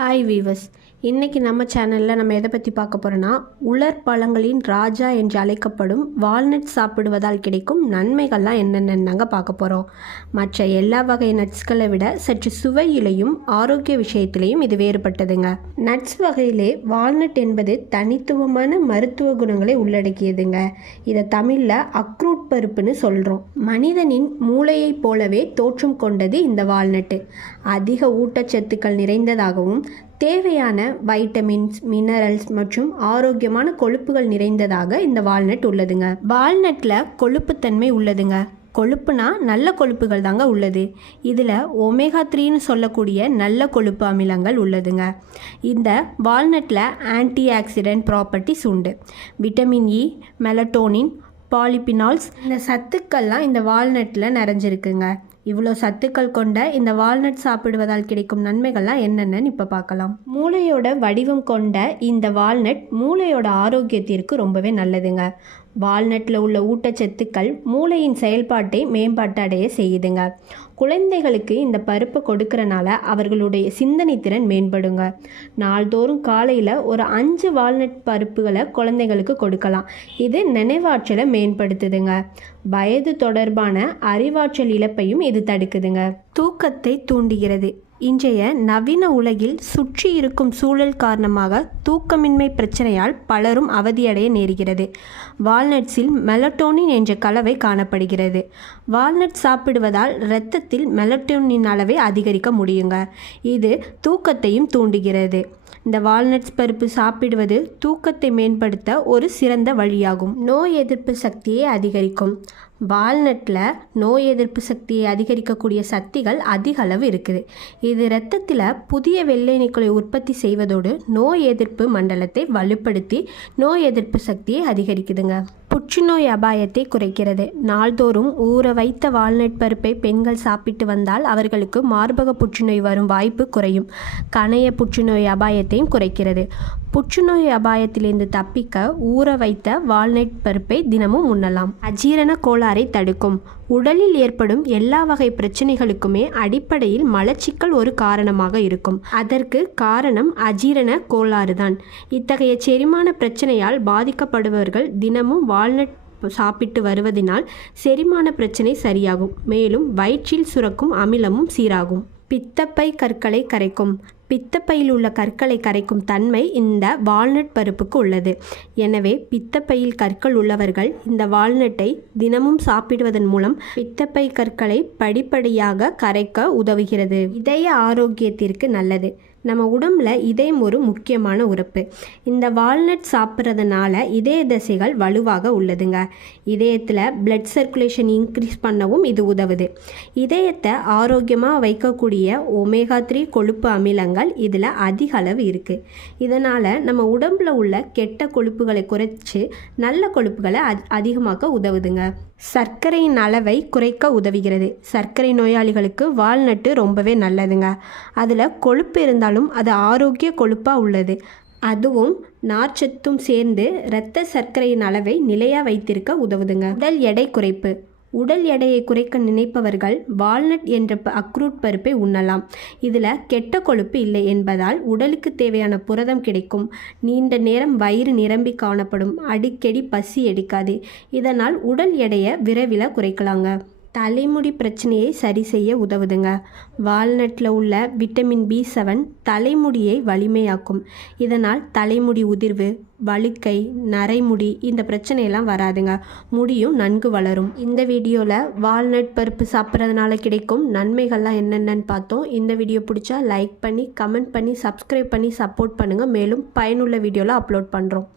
Hi viewers, இன்றைக்கி நம்ம சேனலில் நம்ம எதை பற்றி பார்க்க போகிறோன்னா, உலர் பழங்களின் ராஜா என்று அழைக்கப்படும் வால்நட் சாப்பிடுவதால் கிடைக்கும் நன்மைகள்லாம் என்னென்னங்க பார்க்க போகிறோம். மற்ற எல்லா வகை நட்ஸ்களை விட சற்று சுவையிலையும் ஆரோக்கிய விஷயத்திலையும் இது வேறுபட்டதுங்க. நட்ஸ் வகையிலே வால்நட் என்பது தனித்துவமான மருத்துவ குணங்களை உள்ளடக்கியதுங்க. இதை தமிழில் அக்ரூட் பருப்புன்னு சொல்கிறோம். மனிதனின் மூளையைப் போலவே தோற்றம் கொண்டது இந்த வால்நட்டு. அதிக ஊட்டச்சத்துக்கள் நிறைந்ததாகவும் தேவையான வைட்டமின்ஸ், மினரல்ஸ் மற்றும் ஆரோக்கியமான கொழுப்புகள் நிறைந்ததாக இந்த வால்நட் உள்ளதுங்க. வால்நட்டில் கொழுப்புத்தன்மை உள்ளதுங்க. கொழுப்புனா நல்ல கொழுப்புகள் தாங்க உள்ளது. இதில் ஒமேகா 3ன்னு சொல்லக்கூடிய நல்ல கொழுப்பு அமிலங்கள் உள்ளதுங்க. இந்த வால்நட்டில் ஆன்டி ஆக்சிடென்ட் ப்ராப்பர்ட்டிஸ் உண்டு. விட்டமின் இ, மெலட்டோனின், பாலிபினால்ஸ், இந்த சத்துக்கள்லாம் இந்த வால்நட்டில் நிறைஞ்சிருக்குங்க. இவ்வளோ சத்துக்கள் கொண்ட இந்த வால்நட் சாப்பிடுவதால் கிடைக்கும் நன்மைகள்லாம் என்னென்னு இப்போ பார்க்கலாம். மூளையோட வடிவம் கொண்ட இந்த வால்நட் மூளையோட ஆரோக்கியத்திற்கு ரொம்பவே நல்லதுங்க. வால்நட்டில் உள்ள ஊட்டச்சத்துக்கள் மூளையின் செயல்பாட்டை மேம்பாட்டு அடைய செய்யுதுங்க. குழந்தைகளுக்கு இந்த பருப்பை கொடுக்கறனால அவர்களுடைய சிந்தனை திறன் மேம்படுங்க. நாள்தோறும் காலையில் ஒரு 5 வால்நட் பருப்புகளை குழந்தைகளுக்கு கொடுக்கலாம். இது நினைவாற்றலை மேம்படுத்துதுங்க. வயது தொடர்பான அறிவாற்றல் இழப்பையும் இது தடுக்குதுங்க. தூக்கத்தை தூண்டுகிறது. இன்றைய நவீன உலகில் சுற்றி இருக்கும் சூழல் காரணமாக தூக்கமின்மை பிரச்சனையால் பலரும் அவதியடைய நேருகிறது. வால்நட்ஸில் மெலட்டோனின் என்ற கலவை காணப்படுகிறது. வால்நட் சாப்பிடுவதால் இரத்தத்தில் மெலட்டோனின் அளவை அதிகரிக்க முடியுங்க. இது தூக்கத்தையும் தூண்டுகிறது. இந்த வால்நட்ஸ் பருப்பு சாப்பிடுவது தூக்கத்தை மேம்படுத்த ஒரு சிறந்த வழியாகும். நோய் எதிர்ப்பு சக்தியை அதிகரிக்கும். வால்நட்டில் நோய் எதிர்ப்பு சக்தியை அதிகரிக்கக்கூடிய சக்திகள் அதிக அளவு இருக்குது. இது இரத்தத்தில் புதிய வெள்ளை அணுக்களை உற்பத்தி செய்வதோடு நோய் எதிர்ப்பு மண்டலத்தை வலுப்படுத்தி நோய் எதிர்ப்பு சக்தியை அதிகரிக்குதுங்க. புற்றுநோய் அபாயத்தை குறைக்கிறது. நாள்தோறும் ஊற வைத்த வால்நட் பருப்பை பெண்கள் சாப்பிட்டு வந்தால் அவர்களுக்கு மார்பக புற்றுநோய் வரும் வாய்ப்பு குறையும். கணைய புற்றுநோய் அபாயத்தையும் குறைக்கிறது. புற்றுநோய் அபாயத்திலிருந்து தப்பிக்க ஊற வைத்த வால்நட் பருப்பை தினமும் உண்ணலாம். அஜீரண கோளாறை தடுக்கும். உடலில் ஏற்படும் எல்லா வகை பிரச்சனைகளுக்குமே அடிப்படையில் மலச்சிக்கல் ஒரு காரணமாக இருக்கும். அதற்கு காரணம் அஜீரண கோளாறு தான். இத்தகைய செரிமான பிரச்சனையால் பாதிக்கப்படுபவர்கள் தினமும் வால்நட் சாப்பிட்டு வருவதனால் செரிமான பிரச்சனை சரியாகும். மேலும் வயிற்றில் சுரக்கும் அமிலமும் சீராகும். பித்தப்பை கற்களை கரைக்கும். பித்தப்பையில் உள்ள கற்களை கரைக்கும் தன்மை இந்த வால்நட் பருப்புக்கு உள்ளது. எனவே பித்தப்பையில் கற்கள் உள்ளவர்கள் இந்த வால்நட்டை தினமும் சாப்பிடுவதன் மூலம் பித்தப்பை கற்களை படிப்படியாக கரைக்க உதவுகிறது. இதய ஆரோக்கியத்திற்கு நல்லது. நம்ம உடம்புல இதயம் ஒரு முக்கியமான உறுப்பு. இந்த வால்நட் சாப்பிட்றதுனால இதய தசைகள் வலுவாக உள்ளதுங்க. இதயத்தில் பிளட் சர்க்குலேஷன் இன்க்ரீஸ் பண்ணவும் இது உதவுது. இதயத்தை ஆரோக்கியமாக வைக்கக்கூடிய ஒமேகா 3 கொழுப்பு அமிலங்கள் இதில் அதிக அளவு இருக்குது. இதனால் நம்ம உடம்புல உள்ள கெட்ட கொழுப்புகளை குறைச்சி நல்ல கொழுப்புகளை அதிகமாக்க உதவுதுங்க. சர்க்கரையின் அளவை குறைக்க உதவுகிறது. சர்க்கரை நோயாளிகளுக்கு வால்நட்டு ரொம்பவே நல்லதுங்க. அதில் கொழுப்பு இருந்தாலும் அது ஆரோக்கிய கொழுப்பாக உள்ளது. அதுவும் நார்ச்சத்தும் சேர்ந்து இரத்த சர்க்கரையின் அளவை நிலையாக வைத்திருக்க உதவுதுங்க. உடல் எடை குறைப்பு. உடல் எடையை குறைக்க நினைப்பவர்கள் வால்நட் என்ற அக்ரூட் பருப்பை உண்ணலாம். இதில் கெட்ட கொழுப்பு இல்லை என்பதால் உடலுக்கு தேவையான புரதம் கிடைக்கும். நீண்ட நேரம் வயிறு நிரம்பி காணப்படும். அடிக்கடி பசி எடுக்காது. இதனால் உடல் எடையை விரைவில் குறைக்கலாங்க. தலைமுடி பிரச்சனையை சரி செய்ய உதவுதுங்க. வால்நட்டில் உள்ள விட்டமின் B7 தலைமுடியை வலிமையாக்கும். இதனால் தலைமுடி உதிர்வு, வழுக்கை, நரைமுடி இந்த பிரச்சனையெல்லாம் வராதுங்க. முடியும் நன்கு வளரும். இந்த வீடியோவில் வால்நட் பருப்பு சாப்பிட்றதுனால கிடைக்கும் நன்மைகள்லாம் என்னென்னு பார்த்தோம். இந்த வீடியோ பிடிச்சா லைக் பண்ணி, கமெண்ட் பண்ணி, சப்ஸ்கிரைப் பண்ணி சப்போர்ட் பண்ணுங்கள். மேலும் பயனுள்ள வீடியோவில் அப்லோட் பண்ணுறோம்.